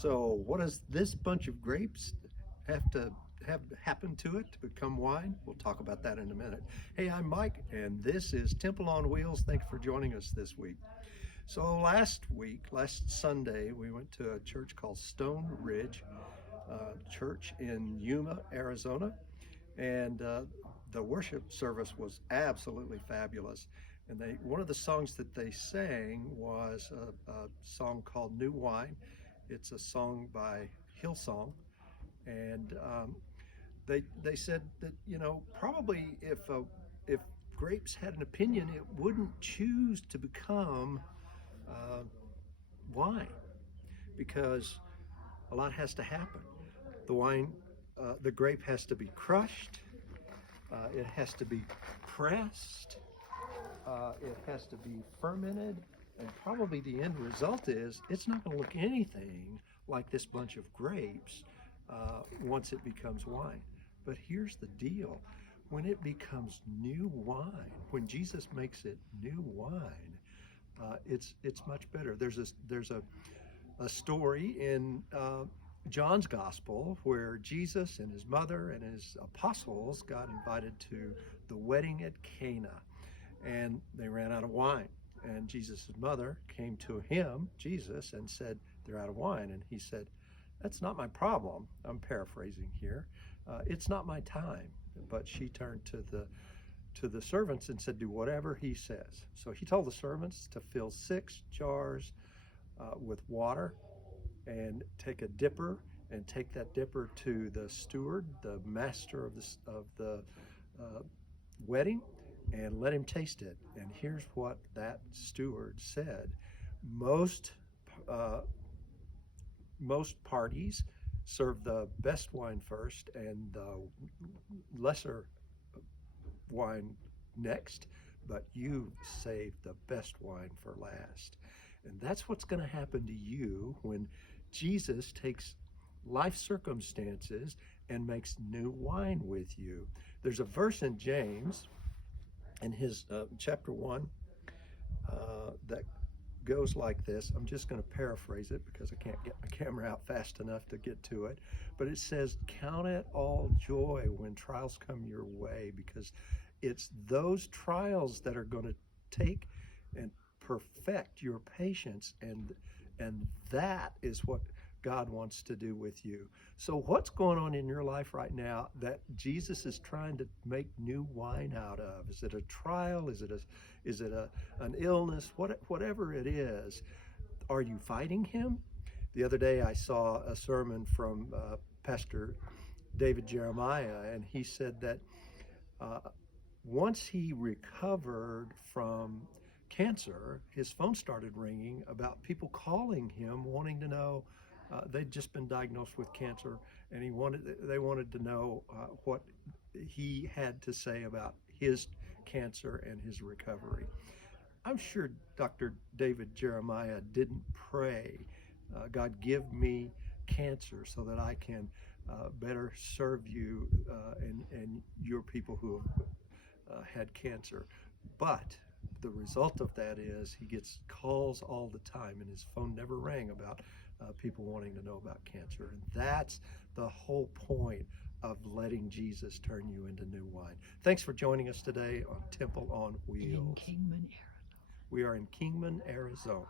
So, what does this bunch of grapes have to have happen to it to become wine? We'll talk about that in a minute. Hey, I'm Mike, and this is Temple on Wheels. Thanks for joining us this week. So, last Sunday, we went to a church called Stone Ridge Church in Yuma, Arizona, and the worship service was absolutely fabulous. And one of the songs that they sang was a song called New Wine. It's a song by Hillsong, and they said that probably if grapes had an opinion, it wouldn't choose to become uh, wine because a lot has to happen. The wine, the grape has to be crushed. It has to be pressed. It has to be fermented, and probably the end result is it's not going to look anything like this bunch of grapes once it becomes wine. But here's the deal: when it becomes new wine, when Jesus makes it new wine, it's much better. There's a story in John's Gospel where Jesus and his mother and his apostles got invited to the wedding at Cana, and they ran out of wine. And Jesus' mother came to him, Jesus, and said, "They're out of wine." And he said, "That's not my problem." I'm paraphrasing here. It's not my time. But she turned to the servants and said, "Do whatever he says." So he told the servants to fill 6 jars with water and take a dipper and take that dipper to the steward, the master of the uh, wedding, and let him taste it. And here's what that steward said: most uh, most parties serve the best wine first and the lesser wine next, but you saved the best wine for last. And that's what's going to happen to you when Jesus takes life circumstances and makes new wine with you. There's a verse in James, in his chapter 1, that goes like this. I'm just going to paraphrase it because I can't get my camera out fast enough to get to it. But it says, "Count it all joy when trials come your way, because it's those trials that are going to take and perfect your patience, and that is what God wants to do with you." So what's going on in your life right now that Jesus is trying to make new wine out of? Is it a trial? Is it an illness? Whatever it is, are you fighting him? The other day I saw a sermon from Pastor David Jeremiah, and he said that uh, once he recovered from cancer, his phone started ringing about people calling him wanting to know. They'd just been diagnosed with cancer, and they wanted to know what he had to say about his cancer and his recovery. I'm sure Dr. David Jeremiah didn't pray, "God, give me cancer so that I can better serve you and your people who have had cancer." But the result of that is he gets calls all the time, and his phone never rang about people wanting to know about cancer. And that's the whole point of letting Jesus turn you into new wine. Thanks for joining us today on Temple on in Wheels. Kingman, Arizona. We are in Kingman, Arizona.